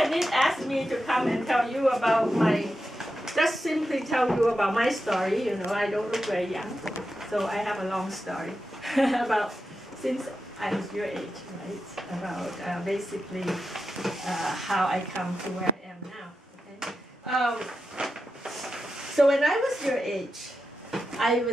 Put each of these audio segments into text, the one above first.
Kenneth asked me to come and tell you about just simply tell you about my story. You know, I don't look very young, so I have a long story about since I was your age, right? About basically how I come to where I am now. Okay. So when I was your age, I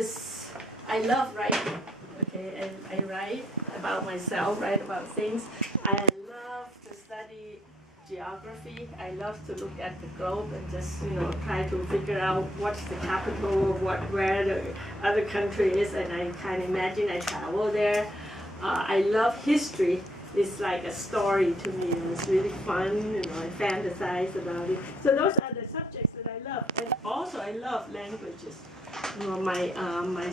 love writing. Okay, and I write about myself, write about things. I love to study geography. I love to look at the globe and just try to figure out what's the capital, where the other country is, and I kind of imagine I travel there. I love history. It's like a story to me, and it's really fun. I fantasize about it. So those are the subjects that I love, and also I love languages. My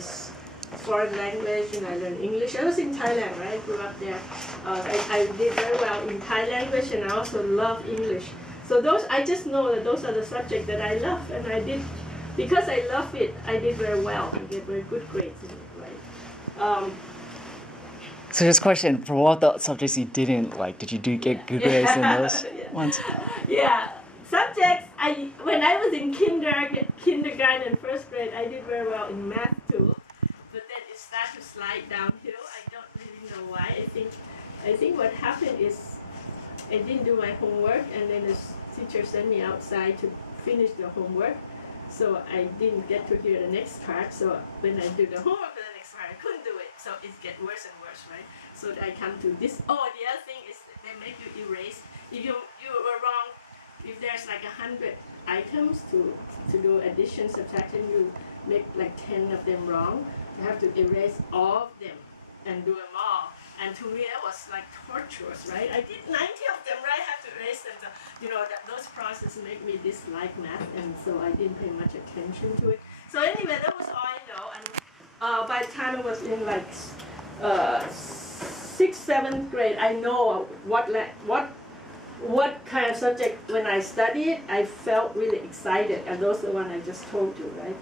foreign language, I learned English. I was in Thailand, right? I grew up there. I did very well in Thai language, and I also love English. So I just know that those are the subjects that I love, and I did, because I love it, I did very well. I get very good grades in it, right? So this question, for all the subjects you didn't like, did you get good grades in those ones? Yeah. Subjects, when I was in kindergarten, first grade, I did very well in math too. But then it started to slide downhill. I don't really know why. I think what happened is I didn't do my homework, and then the teacher sent me outside to finish the homework. So I didn't get to hear the next part. So when I do the homework for the next part, I couldn't do it. So it gets worse and worse, right? So I come to this. Oh, the other thing is they make you erase. If you were wrong, if there's like 100 items to do addition, subtraction, you make like 10 of them wrong. You have to erase all of them and do them all. And to me, that was like torturous, right? I did 90 of them, right? I have to erase them. So, those processes make me dislike math, and so I didn't pay much attention to it. So anyway, that was all I know. And by the time I was in like 6th, 7th grade, I know what kind of subject, when I studied, I felt really excited. And those are the one I just told you, right?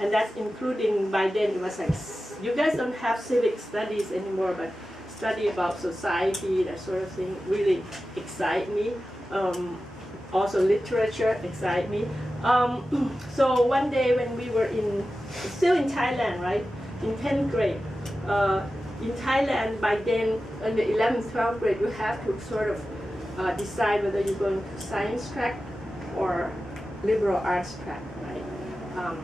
And that's including, by then it was like, you guys don't have civic studies anymore, but study about society, that sort of thing, really excite me. Also literature excite me. So one day when we were still in Thailand, right, in 10th grade, in Thailand by then, in the 11th, 12th grade, you have to sort of decide whether you're going to science track or liberal arts track, right?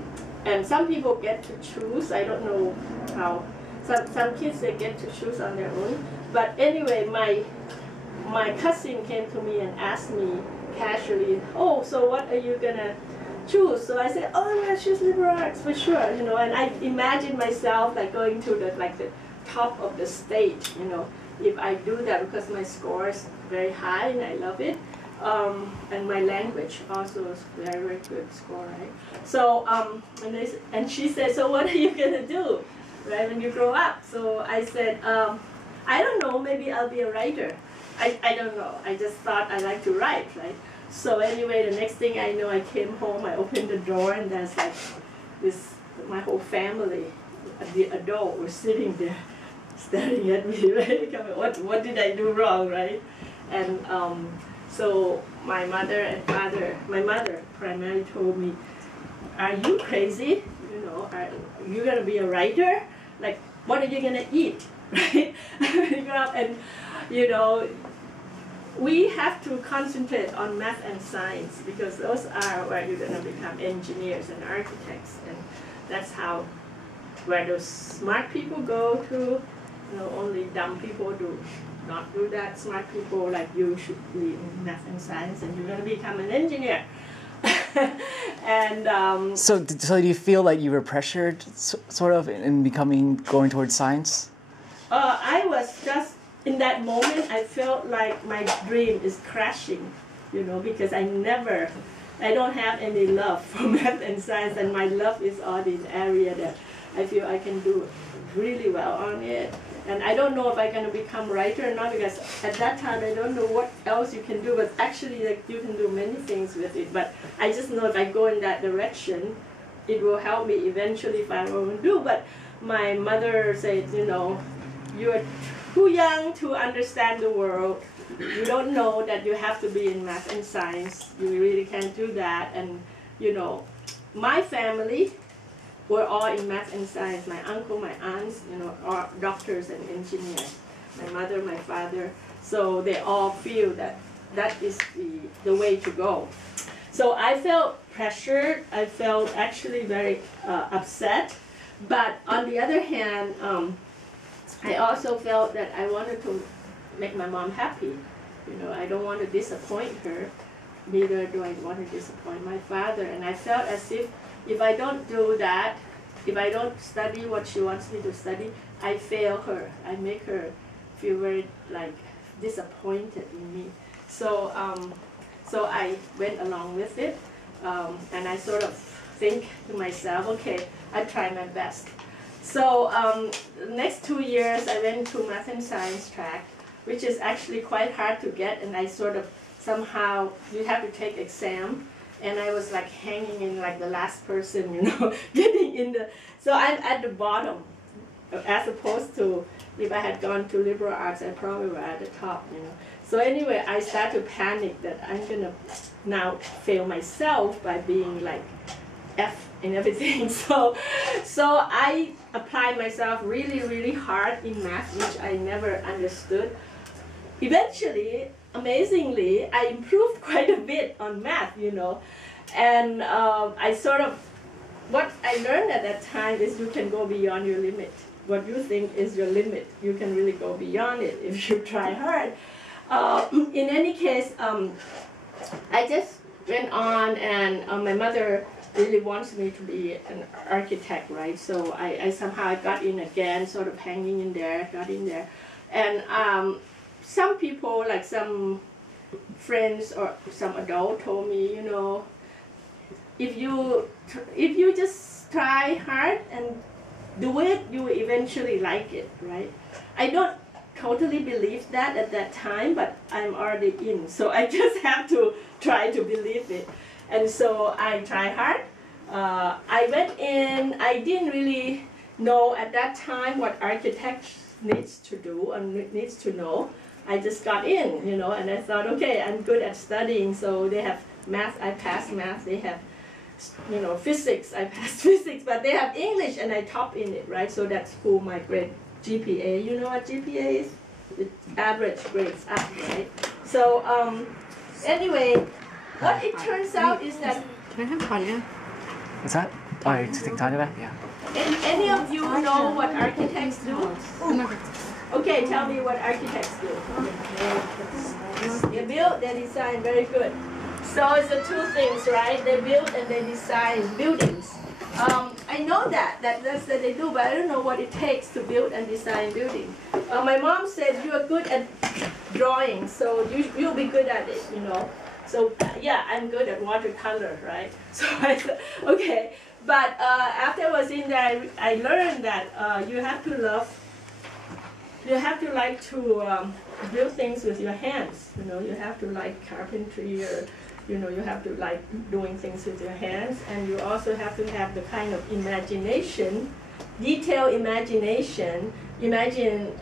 And some people get to choose. I don't know how. Some kids, they get to choose on their own. But anyway, my cousin came to me and asked me casually, oh, so what are you going to choose? So I said, oh, I'm going to choose liberal arts for sure. And I imagined myself like going to the top of the state, if I do that, because my score is very high and I love it. And my language also is very, very good score, right? So, and she said, so what are you going to do, right, when you grow up? So I said, I don't know, maybe I'll be a writer. I don't know. I just thought I like to write, right? So anyway, the next thing I know, I came home, I opened the door, and there's like my whole family, the adult, were sitting there staring at me, right? What did I do wrong, right? And so my mother and father, my mother primarily told me, are you crazy? Are you going to be a writer? Like, what are you going to eat, right? And, we have to concentrate on math and science, because those are where you're going to become engineers and architects. And that's where those smart people go to. Only dumb people do not do that. Smart people like you should be in math and science, and you're going to become an engineer. And so do you feel like you were pressured, sort of, in going towards science? I was just, in that moment, I felt like my dream is crashing, because I don't have any love for math and science, and my love is all this area that I feel I can do really well on it. And I don't know if I'm going to become a writer or not, because at that time I don't know what else you can do, but actually you can do many things with it. But I just know if I go in that direction, it will help me eventually if I want to do. But my mother said, you're too young to understand the world. you don't know that you have to be in math and science. You really can't do that. And you know, my family were all in math and science. My uncle, my aunts, you know, are doctors and engineers. My mother, my father. So they all feel that that is the way to go. So I felt pressured. I felt actually very upset. But on the other hand, I also felt that I wanted to make my mom happy. You know, I don't want to disappoint her. Neither do I want to disappoint my father. And I felt as if I don't do that, if I don't study what she wants me to study, I fail her. I make her feel very like disappointed in me. So, so I went along with it, and I sort of think to myself, okay, I try my best. So the next 2 years I went to math and science track, which is actually quite hard to get, and I sort of somehow, you have to take exam, and I was like hanging in like the last person, you know, getting in the, so I'm at the bottom, as opposed to if I had gone to liberal arts, I probably were at the top, you know. So anyway, I start to panic that I'm gonna now fail myself by being like F in everything. So I applied myself really, really hard in math, which I never understood. Eventually, amazingly, I improved quite a bit on math, you know. And I sort of, what I learned at that time is you can go beyond your limit. What you think is your limit, you can really go beyond it if you try hard. In any case, I just went on, and my mother really wants me to be an architect, right? So I somehow got in again, sort of hanging in there, got in there. And some people, like some friends or some adult told me, you know, if you just try hard and do it, you will eventually like it, right? I don't totally believe that at that time, but I'm already in, so I just have to try to believe it. And so I try hard. I went in, I didn't really know at that time what architect needs to do or needs to know. I just got in, you know, and I thought, okay, I'm good at studying, so they have math, I passed math, they have, you know, physics, I passed physics, but they have English and I top in it, right? So that's cool, my grade GPA. You know what GPA is? The average grades up, right? So anyway, what it turns out is that... Can I have Tanya? What's that? Oh, you're taking Tanya back? Yeah. Any of you know what architects do? Okay, tell me what architects do. They build, they design, very good. So it's the two things, right? They build and they design buildings. I know that's what they do, but I don't know what it takes to build and design building. My mom said you are good at drawing, so you'll be good at it, you know. So yeah, I'm good at watercolor, right? So I said, okay. But after I was in there, I learned that you have to like to build things with your hands. You know, you have to like carpentry, or you know, you have to like doing things with your hands, and you also have to have the kind of imagination, detailed imagination. Imagine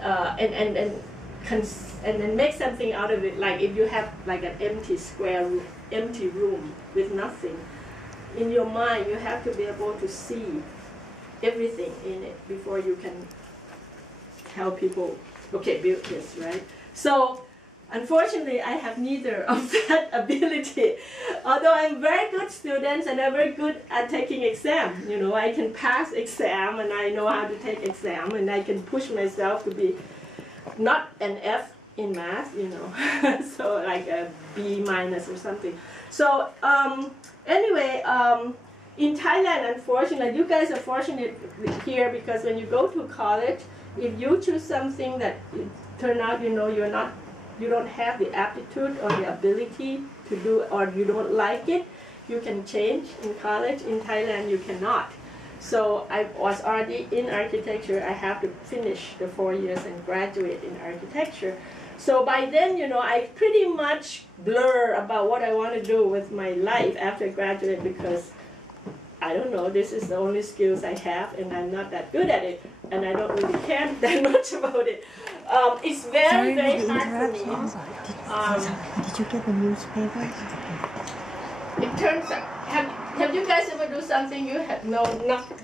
and then make something out of it. Like if you have like an empty room with nothing, in your mind you have to be able to see everything in it before you can tell people, okay, build this, right? So unfortunately, I have neither of that ability. Although I'm very good student and I'm very good at taking exam. You know, I can pass exam and I know how to take exam, and I can push myself to be not an F in math, you know, so like a B- or something. So anyway, in Thailand, unfortunately, you guys are fortunate here because when you go to college, if you choose something that it turn out, you know, you don't have the aptitude or the ability to do, or you don't like it, you can change in college. In Thailand, you cannot. So I was already in architecture. I have to finish the 4 years and graduate in architecture. So by then, you know, I pretty much blur about what I want to do with my life after I graduate, because I don't know, this is the only skills I have, and I'm not that good at it, and I don't really care that much about it. It's very, very hard for me. Did you get the newspaper? It turns out, have you guys ever do something you have not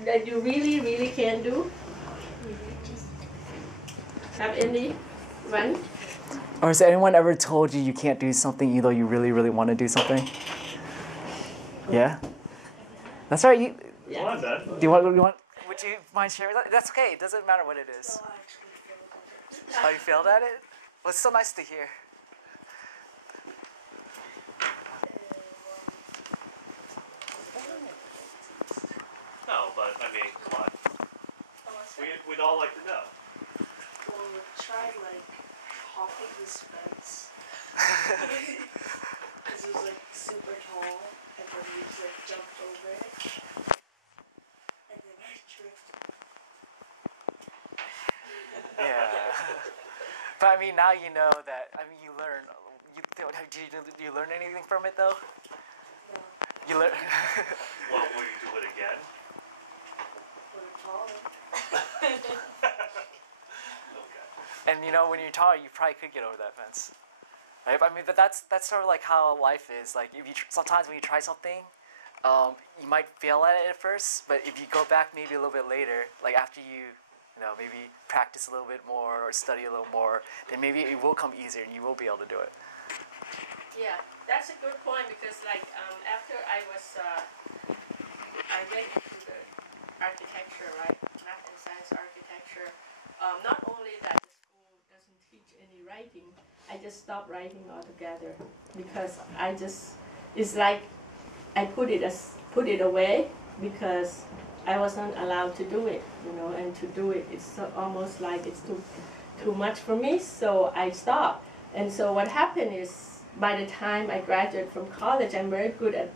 that you really can do? Have anyone? Or has anyone ever told you can't do something even though you really want to do something? Yeah? That's all right. Yeah. Do you want, would you mind sharing that? That's okay. It doesn't matter what it is. Oh, you failed at it? Well, it's so nice to hear. No, but I mean, come on. We'd all like to know. Well, try like hopping this fence. Because it was like super tall, and then we just like jumped over it. And then I tripped. Yeah. But I mean, now you know that, I mean, you learn. Do you learn anything from it though? No. You learn. Well, will you do it again? When I'm taller. Okay. And you know, when you're taller, you probably could get over that fence. Right? I mean, but that's sort of like how life is. Like, if you sometimes when you try something, you might fail at it at first, but if you go back maybe a little bit later, like after you know, maybe practice a little bit more or study a little more, then maybe it will come easier and you will be able to do it. Yeah, that's a good point because like after I was I went into the architecture, right? Math and science architecture. Not only that the school doesn't teach any writing, I just stopped writing altogether because it's like I put it away because I wasn't allowed to do it, you know, and to do it, it's almost like it's too much for me, so I stopped. And so what happened is, by the time I graduated from college, I'm very good at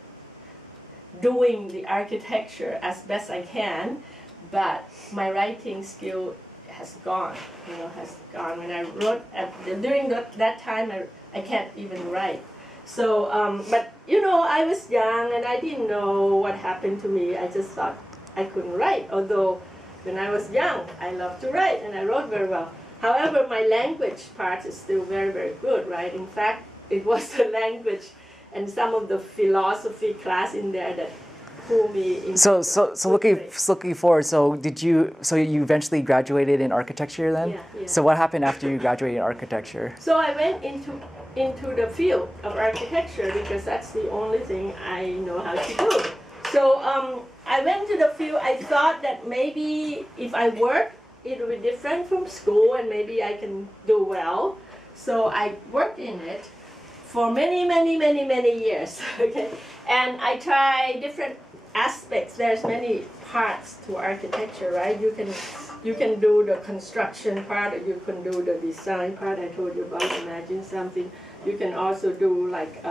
doing the architecture as best I can, but my writing skill has gone, you know, When I wrote, during that time, I can't even write. So, but, you know, I was young and I didn't know what happened to me. I just thought I couldn't write, although when I was young, I loved to write and I wrote very well. However, my language part is still very, very good, right? In fact, it was the language and some of the philosophy class in there that pulled me into So looking forward, so you eventually graduated in architecture then? Yeah. So what happened after you graduated in architecture? So I went into the field of architecture because that's the only thing I know how to do. So I went to the field. I thought that maybe if I work, it will be different from school and maybe I can do well. So I worked in it for many years, okay? And I tried different aspects. There's many parts to architecture, right? You can do the construction part, or you can do the design part. I told you about imagine something. You can also do like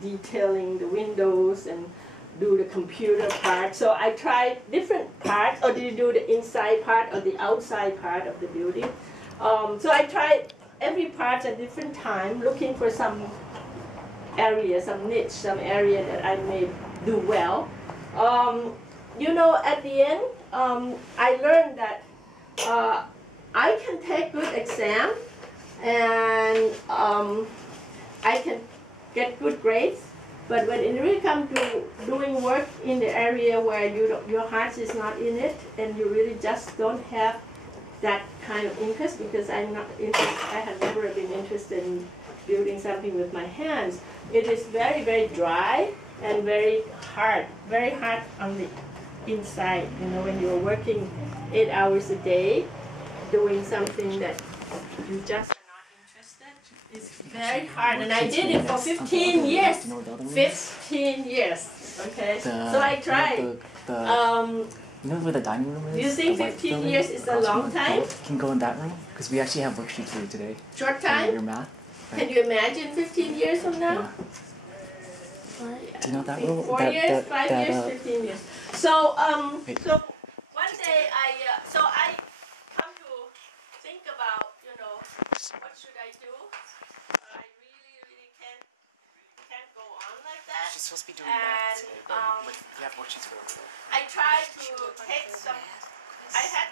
detailing the windows and do the computer part. So I tried different parts, or do you do the inside part or the outside part of the building? So I tried every part at different time, looking for some area, some niche, some area that I may do well. You know, at the end, I learned that I can take good exam and I can get good grades. But when it really comes to doing work in the area where your heart is not in it, and you really just don't have that kind of interest, because I'm not interested, I have never been interested in building something with my hands. It is very, very dry and very hard on the inside. You know, when you're working 8 hours a day, doing something that you just it's very hard, and I did it for 15 years. 15 years, okay? So I tried. You know where the dining room is? Do you think 15 years is a long time? Can go in that room? Because we actually have worksheets for you today. Short For time? your math. Right? Can you imagine 15 years from now? Yeah. Do you know that room? 4 years, 5 years, 15 years. So, so one day I come to think about, you know, what should I do? I really can't go on like that. actually supposed to be doing math today, but you have worksheets for everything. I tried to take some. I had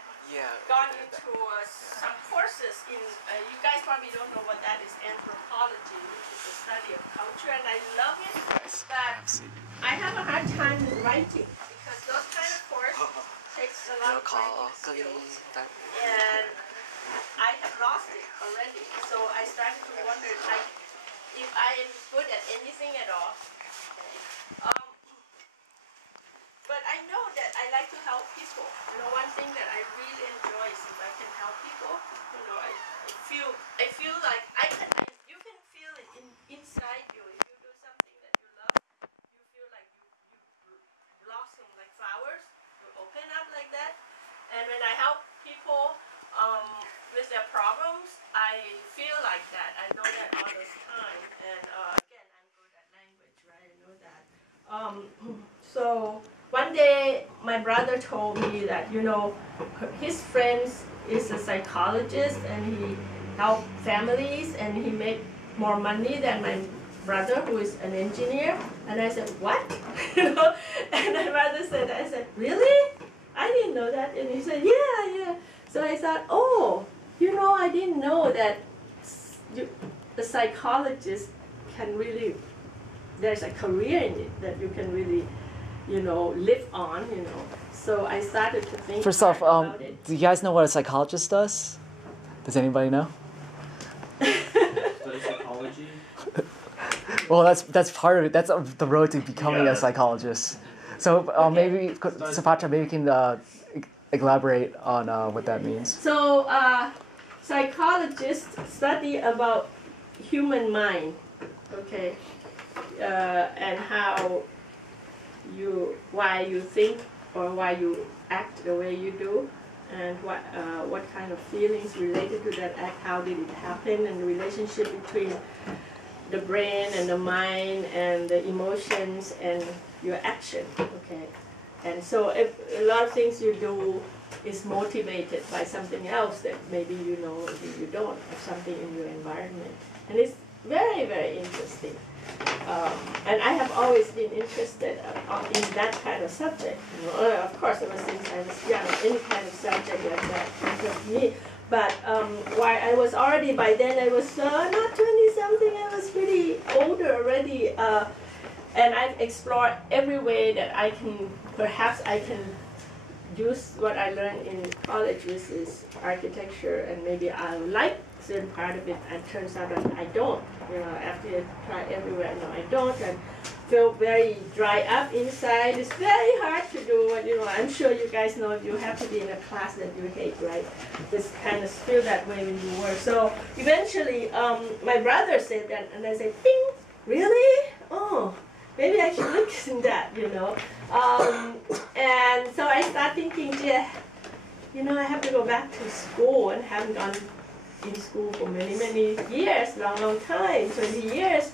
gone into some courses in. You guys probably don't know what that is. Anthropology, which is the study of culture, and I love it. But I have a hard time writing because those kind of courses takes a lot of writing skills, and I have lost it already. So I started to wonder if I am good at anything at all. But I know that I like to help people. You know, one thing that I really enjoy is if I can help people. You know, I feel like you can feel it inside you. If you do something that you love, you feel like you blossom like flowers. You open up like that. And when I help people with their problems, I feel like that. I know that all the time. And again, I'm good at language, right? I know that. So one day my brother told me that, you know, his friend is a psychologist and he helps families and he makes more money than my brother who is an engineer. And I said, what? You know? And my brother said, I said, really? I didn't know that. And he said, yeah. So I thought, oh, you know, I didn't know that the psychologist can really, there's a career in it that you can really, you know, live on, you know. So I started to think First off, about it. do you guys know what a psychologist does? Does anybody know? Study psychology? Well, that's part of it. That's the road to becoming a psychologist. So maybe, Supatra, maybe you can elaborate on what that means. So psychologists study about human mind, okay, and why you think or why you act the way you do, and what kind of feelings related to that act, how did it happen, and the relationship between the brain and the mind and the emotions and your action, okay. And so if a lot of things you do is motivated by something else that maybe you know, maybe you don't, or something in your environment. And it's very, very interesting. And I have always been interested in that kind of subject. You know, of course, ever since I was young, any kind of subject like that interested me. But while I was already, by then I was not 20-something, I was pretty older already. And I've explored every way that I can, perhaps I can use what I learned in college, which is architecture, and maybe I like certain part of it, and it turns out that I don't. You know, after I try everywhere, no, I don't, and feel very dry up inside. It's very hard to do what, you know, I'm sure you guys know if you have to be in a class that you hate, right? This kind of feel that way when you work. So eventually, my brother said that, and I said, "Bing, really? Oh, maybe I should look into that, you know." And so I started thinking, yeah, you know, I have to go back to school, and haven't gone in school for many, many years, long time, 20 years.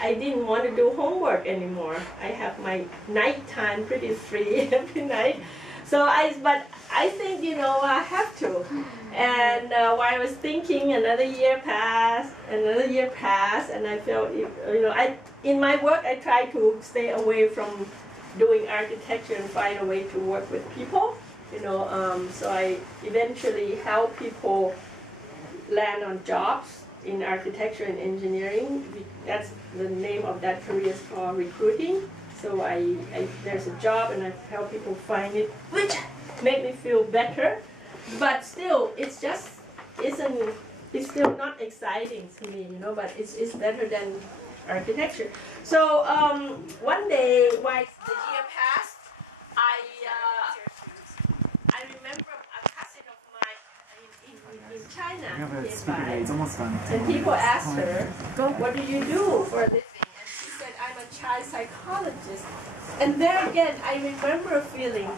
I didn't want to do homework anymore. I have my nighttime pretty free every night. But I think, you know, I have to. And while I was thinking, another year passed, and I felt, you know, in my work, I try to stay away from doing architecture and find a way to work with people, you know. So I eventually help people land on jobs in architecture and engineering. That's the name of that career is called recruiting. So there's a job and I help people find it, which make me feel better. But still, it's still not exciting to me, you know, but it's better than architecture. So one day, while the year passed, I remember a cousin of mine in China nearby, and people asked her, "What do you do for a living?" And she said, "I'm a child psychologist." And there again, I remember feeling, "Oh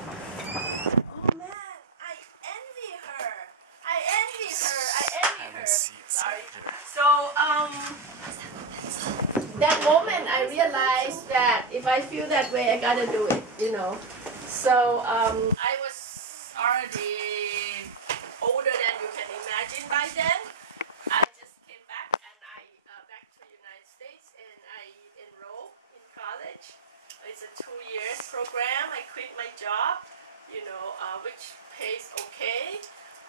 man, I envy her. I envy her." Sorry. So that moment, I realized that if I feel that way, I gotta do it, you know. So I was already older than you can imagine by then. I just came back and back to the United States, and I enrolled in college. It's a 2 years program. I quit my job, which pays okay.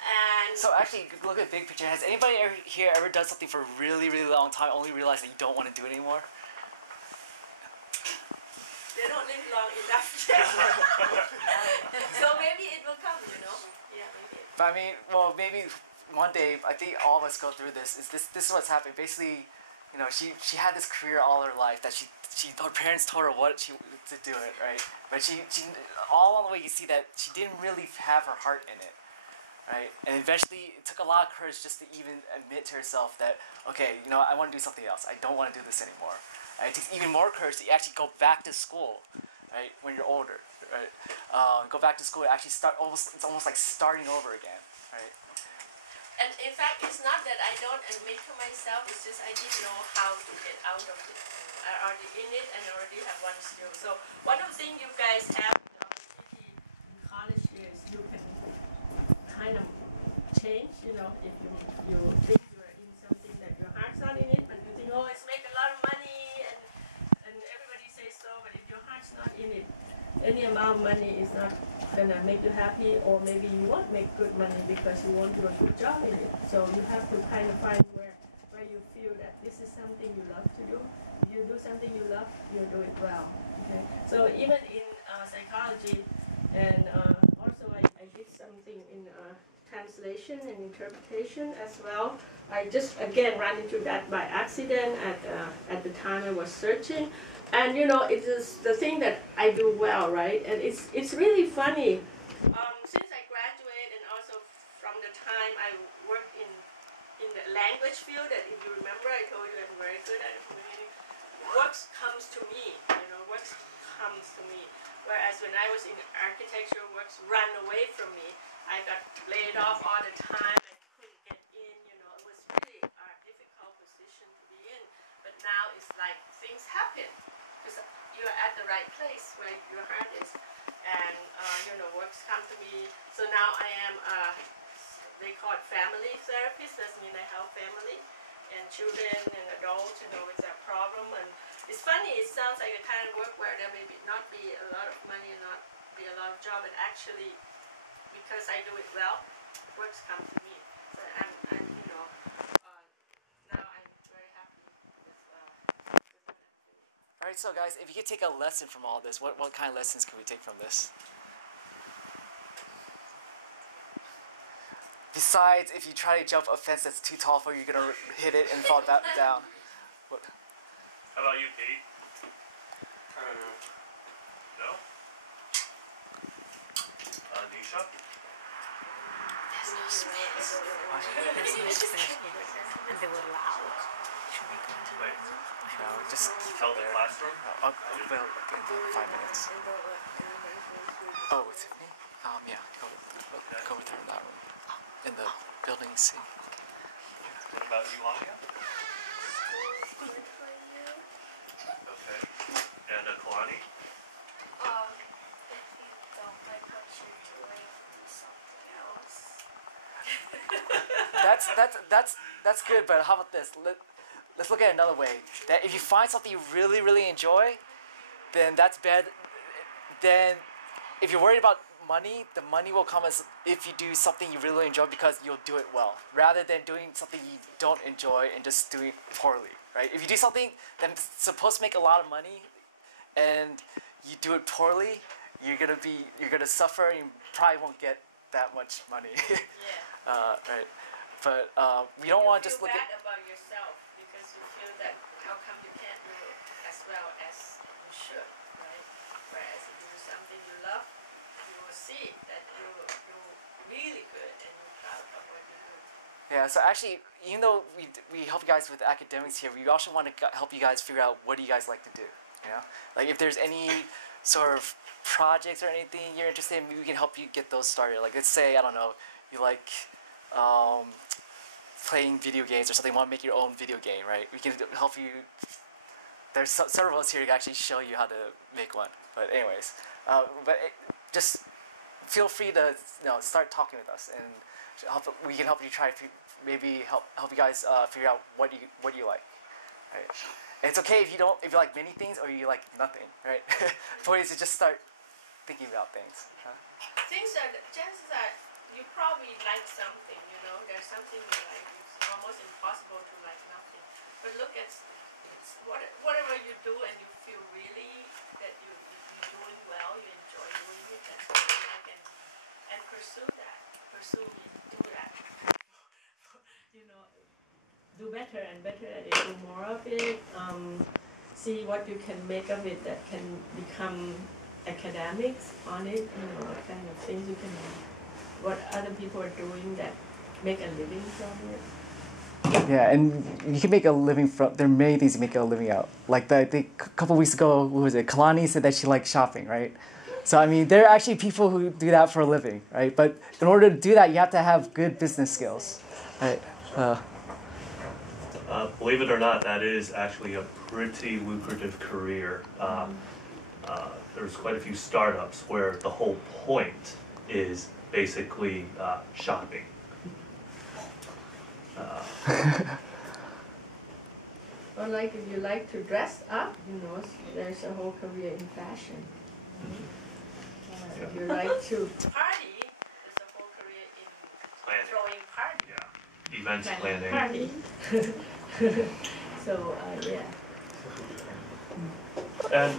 And So actually, look at the big picture. Has anybody here ever done something for a really, really long time, only realized that you don't want to do it anymore? they don't live long enough. So maybe it will come, Yeah, maybe. But I mean, well, maybe one day, I think all of us go through this. This is what's happened. Basically, she had this career all her life that her parents told her what to do it, right? But she all along the way you see that she didn't really have her heart in it, right? And eventually, it took a lot of courage just to even admit to herself that, okay, I want to do something else. I don't want to do this anymore. Right? It takes even more courage to actually go back to school, right? When you're older, right? Go back to school and actually start. It's almost like starting over again, right? And in fact, it's not that I don't admit to myself. It's just I didn't know how to get out of it. I'm already in it and already have one skill. So one of the things you guys have the opportunity in college here is you can kind of change. If you think you're in something that your heart's not in it, but you think, oh, it's make a lot of money, and everybody says so. But if your heart's not in it, any amount of money is not gonna make you happy, or maybe you won't make good money because you won't do a good job in it. So you have to kind of find where you feel that this is something you love to do. If you do something you love, you'll do it well. Okay. So even in psychology, and also I did something in translation and interpretation as well. I just again ran into that by accident at the time I was searching. And it is the thing that I do well, right? And it's really funny. Since I graduated, and also from the time I worked in the language field, that if you remember, I told you I'm very good at communicating. Works comes to me, works comes to me. Whereas when I was in architecture, works run away from me. I got laid off all the time. I couldn't get in. It was really a difficult position to be in. But now it's like things happen. Because you're at the right place where your heart is, and works come to me. So now I am they call it family therapist. That means I help family and children and adults, with that problem. And it's funny. It sounds like a kind of work where there may not be a lot of money and not be a lot of job, but actually, because I do it well, works come to me. So I'm now I'm very happy as well. Alright, so guys, if you could take a lesson from all this, what kind of lessons can we take from this? Besides, if you try to jump a fence that's too tall for you, you're going to hit it and fall down. What? How about you, Pete? I don't know. No? Nisha? There's no space. What? There's no space. And they were loud. Should we continue? Wait. No, just Tell the classroom? I'll go in 5 minutes. Oh, with me? Yeah, go with her in that room. In the building C. What about you, Anya? Okay. And Kalani? If you don't like what you're doing, do something else. That's good, but how about this? Let's look at it another way. That if you find something you really, really enjoy, then that's bad. Then if you're worried about money, the money will come as if you do something you really enjoy because you'll do it well, rather than doing something you don't enjoy and just doing it poorly, right? If you do something that's supposed to make a lot of money and you do it poorly, you're gonna suffer and you probably won't get that much money. Yeah. Right. But we don't want to just look at. You feel bad about yourself because you feel that how come you can't do it as well as you should, right? Whereas if you do something you love, you will see that you're really good and you're proud of what you do. Yeah. So actually, even though we help you guys with academics here, we also want to help you guys figure out what do you guys like to do. Like if there's any sort of projects or anything you're interested in, we can help you get those started. Like let's say, I don't know, you like playing video games or something, want to make your own video game, right? We can help you. There's several of us here to actually show you how to make one. But anyways, just feel free to start talking with us, and we can help you try to maybe help you guys figure out what you like, right? It's okay if you like many things or you like nothing, right? The point is to just start thinking about things. Things that chances are you probably like something, you know. There's something you like. It's almost impossible to like nothing. But look at whatever you do and you feel really that you're doing well, you enjoy doing it. That's what you like, and pursue that. Do that. You know, do better and better at it. Do more of it. See what you can make of it that can become academics on it. You know, what kind of things you can, what other people are doing that make a living from it. Yeah, and you can make a living from, there are many things you make a living out. Like I think a couple weeks ago, what was it, Kalani said that she liked shopping, right? So I mean, there are actually people who do that for a living, right? But in order to do that, you have to have good business skills, right? Believe it or not, that is actually a pretty lucrative career. There's quite a few startups where the whole point is basically shopping. Or like if you like to dress up, you know, there's a whole career in fashion. If you like to party, there's a whole career in throwing parties. Yeah, events planning. Party. So yeah. And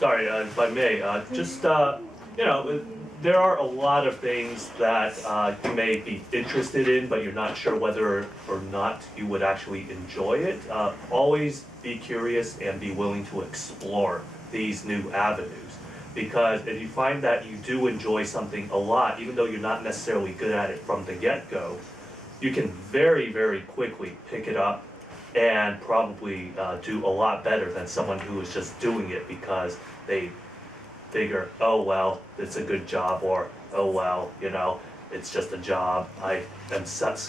sorry, if I may, just you know, there are a lot of things that you may be interested in, but you're not sure whether or not you would actually enjoy it. Always be curious and be willing to explore these new avenues. Because if you find that you do enjoy something a lot, even though you're not necessarily good at it from the get-go, you can very, very quickly pick it up and probably do a lot better than someone who is just doing it because they figure, oh well, it's a good job, or oh well, you know, it's just a job. I am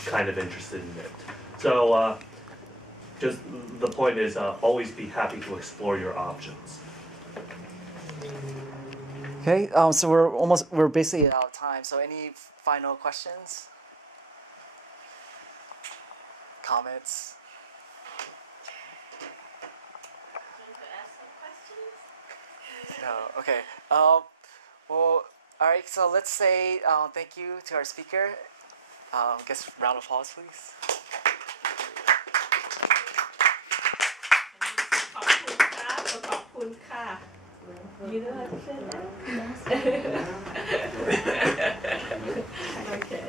kind of interested in it. So just the point is always be happy to explore your options. Okay, so we're basically out of time. So any final questions? Comments? Want to ask some questions? No, okay. Well, all right, so let's say thank you to our speaker. I guess round of applause, please. ขอบคุณครับขอบคุณค่ะ You know how to say that? Okay.